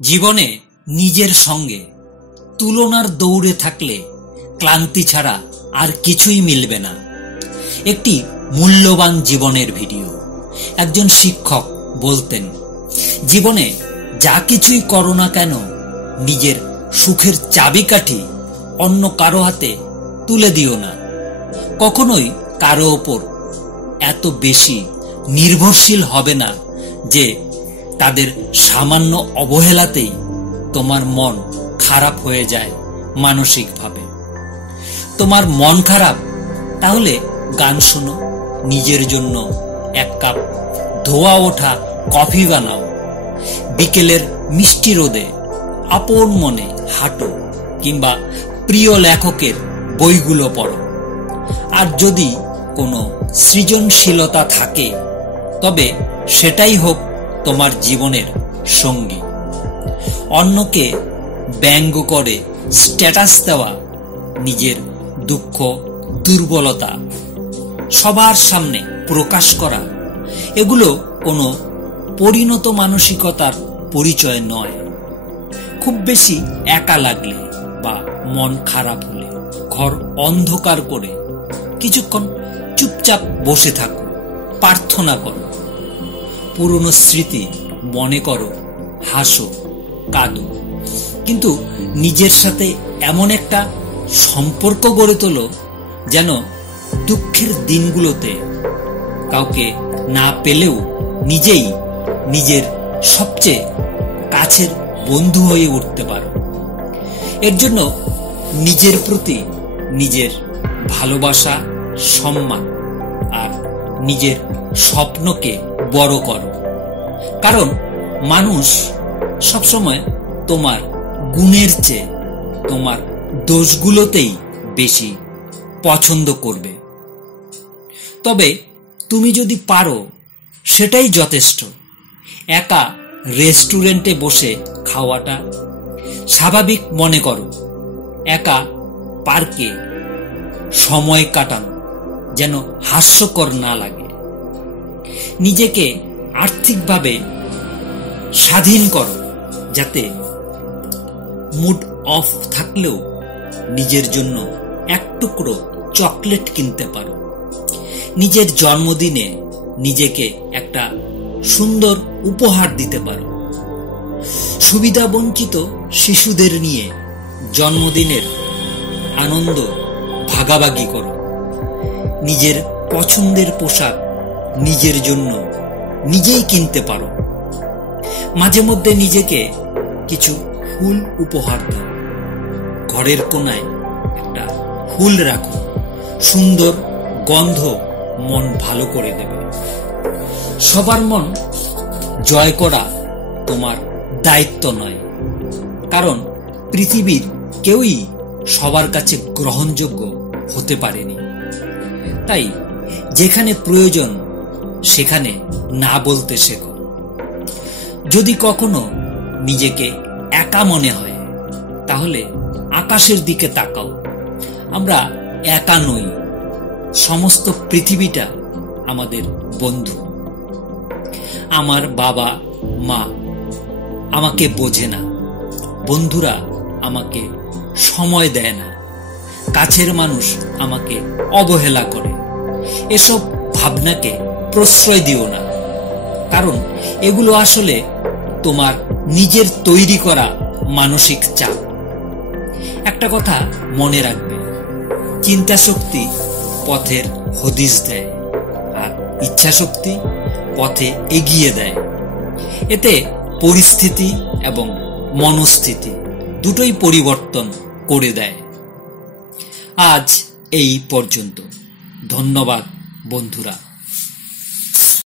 জীবনে নিজের সঙ্গে তুলনার দৌড়ে থাকলে ক্লান্তি ছাড়া আর কিছুই মিলবে না। একটি মূল্যবান জীবনের ভিডিও। একজন শিক্ষক বলতেন, জীবনে যা কিছুই করো না কেন, নিজের সুখের চাবিকাঠি অন্য কারো হাতে তুলে দিও না। কখনোই কারো ওপর এত বেশি নির্ভরশীল হবে না যে তাদের সামান্য অবহেলাতেই তোমার মন খারাপ হয়ে যায় মানসিকভাবে। তোমার মন খারাপ, তাহলে গান শোনো, নিজের জন্য এক কাপ ধোয়া ওঠা কফি বানাও, বিকেলের মিষ্টি রোদে আপন মনে হাঁটো, কিংবা প্রিয় লেখকের বইগুলো পড়ো। আর যদি কোনো সৃজনশীলতা থাকে, তবে সেটাই হোক তোমার জীবনের সঙ্গী। অন্যকে ব্যঙ্গ করে স্ট্যাটাস দেওয়া, নিজের দুঃখ দুর্বলতা সবার সামনে প্রকাশ করা, এগুলো কোনো পরিণত মানসিকতার পরিচয় নয়। খুব বেশি একা লাগলে বা মন খারাপ হলে ঘর অন্ধকার করে কিছুক্ষণ চুপচাপ বসে থাকো, প্রার্থনা করো, পুরনো স্মৃতি মনে করো, হাসো, কাঁদো, কিন্তু নিজের সাথে এমন একটা সম্পর্ক গড়ে তোলো যেন দুঃখের দিনগুলোতে কাউকে না পেলেও নিজেই নিজের সবচেয়ে কাছের বন্ধু হয়ে উঠতে পারো। এর জন্য নিজের প্রতি নিজের ভালোবাসা, সম্মান আর নিজের স্বপ্নকে বড় করো। কারণ মানুষ সবসময় তোমার গুণের চেয়ে তোমার দোষগুলোতেই বেশি পছন্দ করবে। তবে তুমি যদি পারো, সেটাই যথেষ্ট। একা রেস্টুরেন্টে বসে খাওয়াটা স্বাভাবিক মনে করো, একা পার্কে সময় কাটানো যেন হাস্যকর না লাগে। নিজেকে আর্থিকভাবে স্বাধীন করো, যাতে মুড অফ থাকলেও নিজের জন্য এক টুকরো চকলেট কিনতে পারো। নিজের জন্মদিনে নিজেকে একটা সুন্দর উপহার দিতে পারো। সুবিধাবঞ্চিত শিশুদের নিয়ে জন্মদিনের আনন্দ ভাগাভাগি করো। নিজের পছন্দের পোশাক নিজের জন্য নিজেই কিনতে পারো। মাঝে মধ্যে নিজেকে কিছু ফুল উপহার দাও। ঘরের কোনায় একটা ফুল রাখো, সুন্দর গন্ধ মন ভালো করে দেবে। সবার মন জয় করা তোমার দায়িত্ব নয়, কারণ পৃথিবীর কেউই সবার কাছে গ্রহণযোগ্য হতে পারেনি। তাই যেখানে প্রয়োজন সেখানে না বলতে শেখো। যদি কখনো নিজেকে একা মনে হয়, তাহলে আকাশের দিকে তাকাও। আমরা একা নই, সমস্ত পৃথিবীটা আমাদের বন্ধু। আমার বাবা মা আমাকে বোঝে না, বন্ধুরা আমাকে সময় দেয় না, কাছের মানুষ আমাকে অবহেলা করে। এসব ভাবনাকে প্রশ্রয় দিও না, কারণ এগুলো আসলে তোমার নিজের তৈরি করা মানসিক চাপ। একটা কথা মনে রাখবে, চিন্তা শক্তি পথের হদিশ দেয়, আর ইচ্ছা শক্তি পথে এগিয়ে দেয়। এতে পরিস্থিতি এবং মনস্থিতি দুটোই পরিবর্তন করে দেয়। আজ এই পর্যন্ত। ধন্যবাদ বন্ধুরা।